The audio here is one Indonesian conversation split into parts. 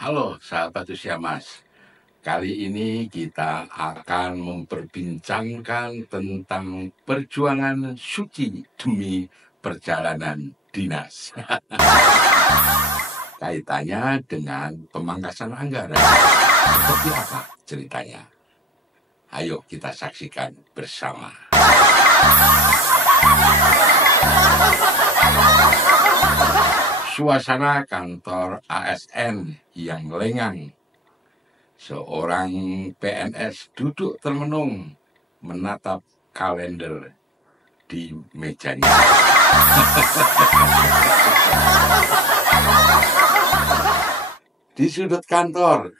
Halo sahabat usia Mas, kali ini kita akan memperbincangkan tentang perjuangan suci demi perjalanan dinas. Kaitannya dengan pemangkasan anggaran. Seperti apa ceritanya? Ayo kita saksikan bersama. Suasana kantor ASN yang lengang. Seorang PNS duduk termenung menatap kalender di mejanya. Di sudut kantor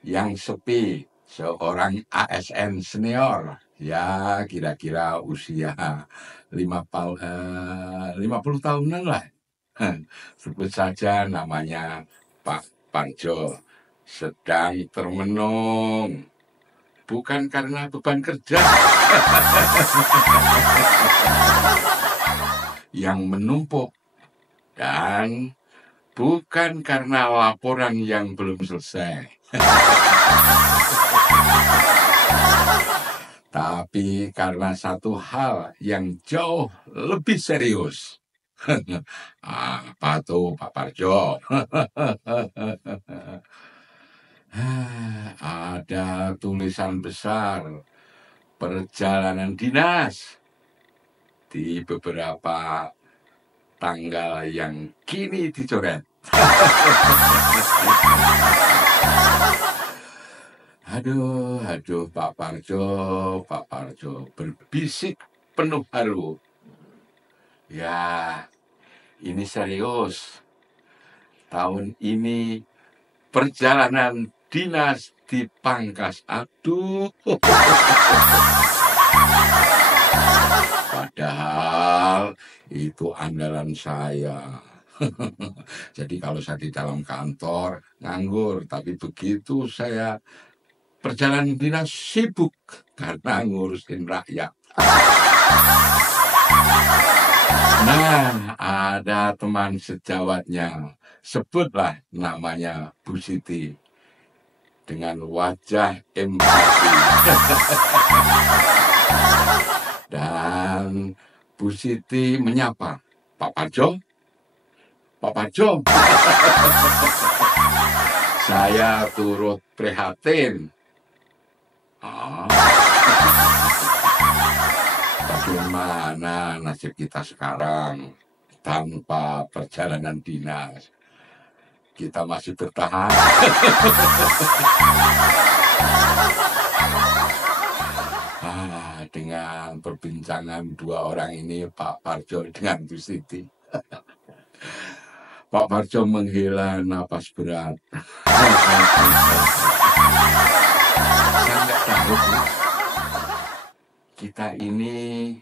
yang sepi, seorang ASN senior, ya kira-kira usia 50 tahunan lah. Sebut saja namanya Pak Parjo, sedang termenung. Bukan karena beban kerja yang menumpuk, dan bukan karena laporan yang belum selesai. Tapi karena satu hal yang jauh lebih serius. Apa tuh Pak Parjo? Ada tulisan besar perjalanan dinas di beberapa tanggal yang kini dicoret. Aduh, Pak Parjo, berbisik penuh haru. Ya, ini serius. Tahun ini perjalanan dinas dipangkas. Aduh. Padahal itu andalan saya. Jadi kalau saya di dalam kantor nganggur, tapi begitu saya perjalanan dinas sibuk karena ngurusin rakyat. Nah, ada teman sejawatnya, sebutlah namanya Bu Siti, dengan wajah empati. Dan Bu Siti menyapa, Pak Parjo, Pak Parjo. Saya turut prihatin. Bagaimana nasib kita sekarang tanpa perjalanan dinas? Kita masih bertahan. Dengan perbincangan dua orang ini, Pak Parjo dengan Bu Siti, Pak Parjo menghela napas berat. Saya nggak tahu, kita ini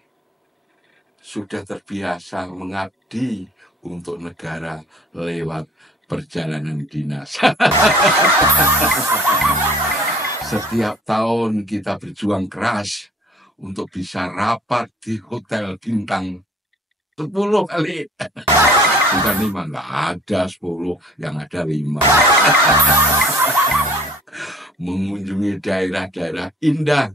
sudah terbiasa mengabdi untuk negara lewat perjalanan dinas. Setiap tahun kita berjuang keras untuk bisa rapat di hotel bintang 10 kali. Bukan 5, nggak ada 10, yang ada 5. Mengunjungi daerah-daerah indah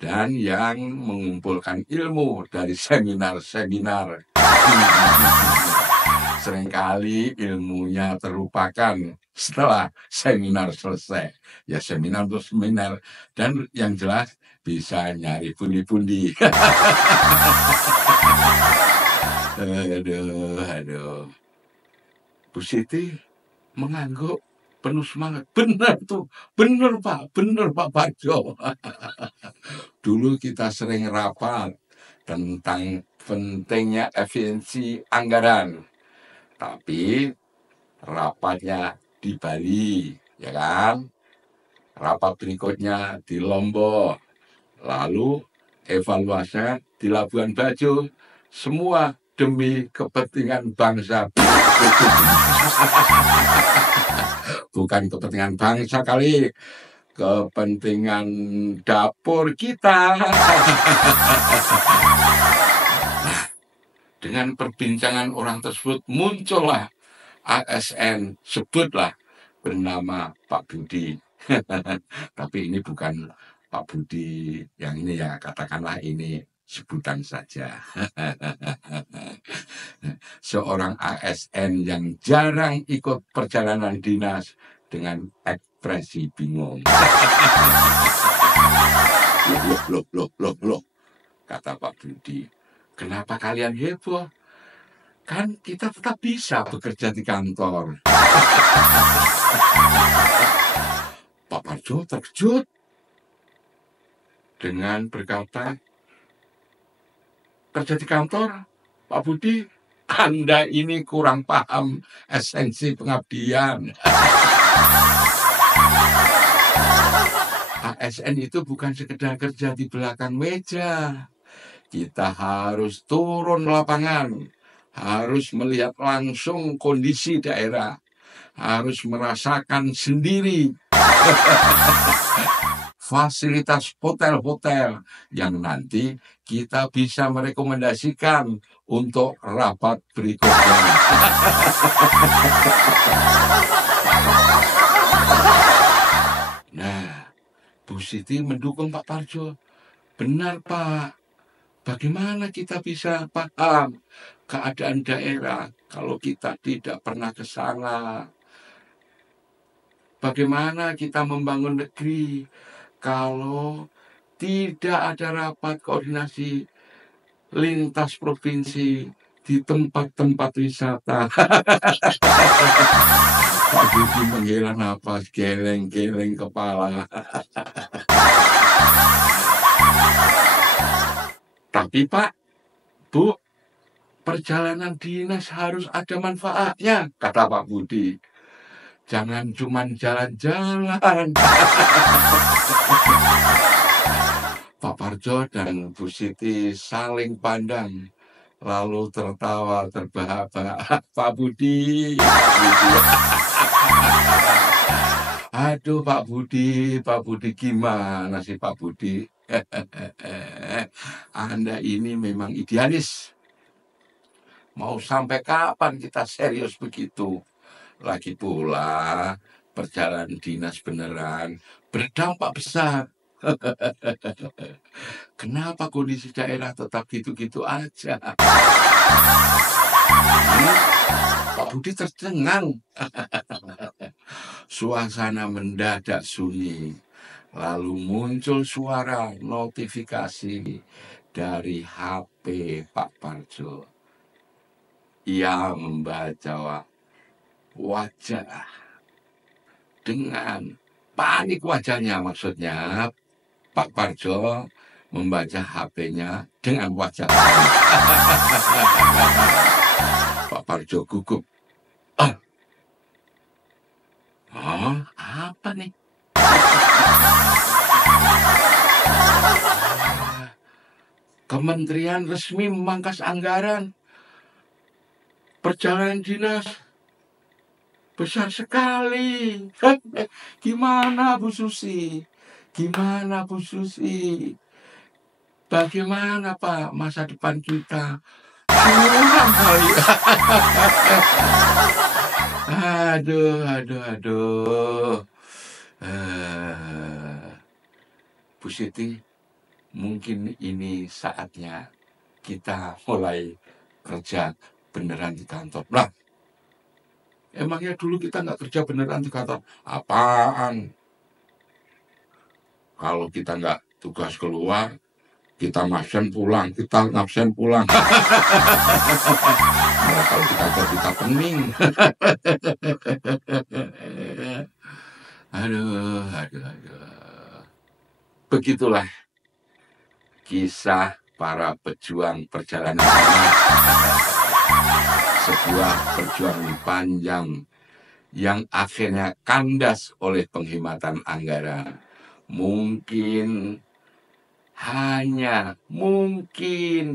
dan yang mengumpulkan ilmu dari seminar-seminar. Seringkali ilmunya terlupakan setelah seminar selesai. Ya seminar untuk seminar, dan yang jelas bisa nyari pundi-pundi. Aduh. Bu Siti mengangguk penuh semangat. Benar tuh, benar Pak Parjo. Dulu kita sering rapat tentang pentingnya efisiensi anggaran. Tapi rapatnya di Bali, ya kan? Rapat berikutnya di Lombok. Lalu evaluasinya di Labuan Bajo. Semua demi kepentingan bangsa. Bukan kepentingan bangsa kali, kepentingan dapur kita. Dengan perbincangan orang tersebut muncullah ASN, sebutlah bernama Pak Budi. Tapi ini bukan Pak Budi yang ini ya, katakanlah ini sebutan saja. Seorang ASN yang jarang ikut perjalanan dinas dengan ekspresi bingung. Loh, kata Pak Budi. Kenapa kalian heboh? Kan kita tetap bisa bekerja di kantor. Pak Parjo terkejut dengan berkata, kerja di kantor, Pak Budi, Anda ini kurang paham esensi pengabdian. ASN itu bukan sekedar kerja di belakang meja. Kita harus turun lapangan, harus melihat langsung kondisi daerah, harus merasakan sendiri fasilitas hotel-hotel yang nanti kita bisa merekomendasikan untuk rapat berikutnya. Nah, Bu Siti mendukung Pak Parjo. Benar, Pak. Bagaimana kita bisa paham keadaan daerah kalau kita tidak pernah ke sana? Bagaimana kita membangun negeri kalau tidak ada rapat koordinasi lintas provinsi di tempat-tempat wisata? Pak Budi menghela nafas, geleng-geleng kepala. Tapi Pak, Bu, perjalanan dinas harus ada manfaatnya, kata Pak Budi. Jangan cuma jalan-jalan. Pak Parjo dan Bu Siti saling pandang, lalu tertawa terbahak-bahak. Pak Budi, Pak Budi. Aduh Pak Budi gimana sih Pak Budi? Anda ini memang idealis. Mau sampai kapan kita serius begitu? Lagi pula perjalanan dinas beneran berdampak besar. Kenapa kondisi daerah tetap gitu-gitu aja? Pak Budi tercengang. Suasana mendadak sunyi. Lalu muncul suara notifikasi dari HP Pak Parjo. Ia membaca wajah dengan panik wajahnya, maksudnya Pak Parjo membaca HP-nya dengan wajah Pak Parjo gugup. Apa nih? Kementerian resmi memangkas anggaran perjalanan dinas besar sekali. Gimana Bu Susi? Gimana Bu Susi? Bagaimana Pak masa depan kita? Suram kali. Aduh. Bu Siti, mungkin ini saatnya kita mulai kerja beneran di kantor. Nah, emangnya dulu kita nggak kerja beneran di kantor? Apaan? Kalau kita nggak tugas keluar, kita ngabsen pulang. Malah kalau di kantor kita pening. Aduh. Begitulah kisah para pejuang perjalanan dinas. Sebuah perjuangan panjang yang akhirnya kandas oleh penghematan anggaran. Mungkin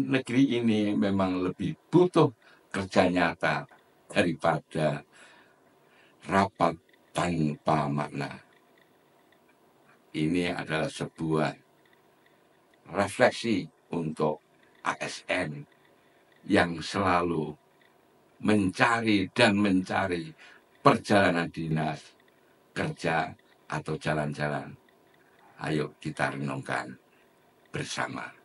negeri ini memang lebih butuh kerja nyata daripada rapat tanpa makna. Ini adalah sebuah refleksi untuk ASN yang selalu mencari dan mencari perjalanan dinas, kerja, atau jalan-jalan. Ayo kita renungkan bersama.